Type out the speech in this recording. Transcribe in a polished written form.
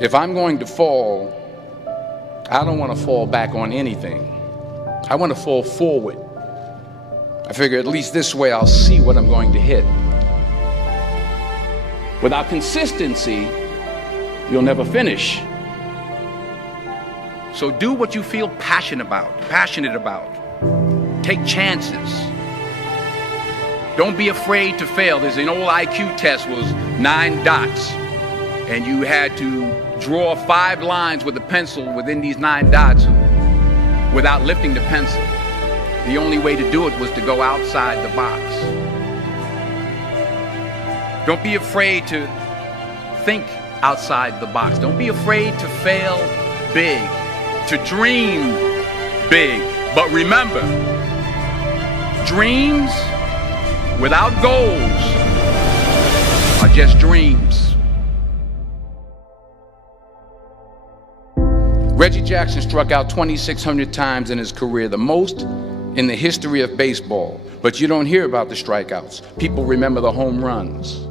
If I'm going to fall, I don't want to fall back on anything. I want to fall forward. I figure at least this way I'll see what I'm going to hit. Without consistency, you'll never finish. So do what you feel passionate about. Take chances. Don't be afraid to fail. There's an old IQ test was 9 dots, and you had to draw 5 lines with a pencil within these 9 dots without lifting the pencil. The only way to do it was to go outside the box. Don't be afraid to think outside the box. Don't be afraid to fail big, to dream big. But remember, dreams without goals are just dreams. Reggie Jackson struck out 2,600 times in his career, the most in the history of baseball. But you don't hear about the strikeouts. People remember the home runs.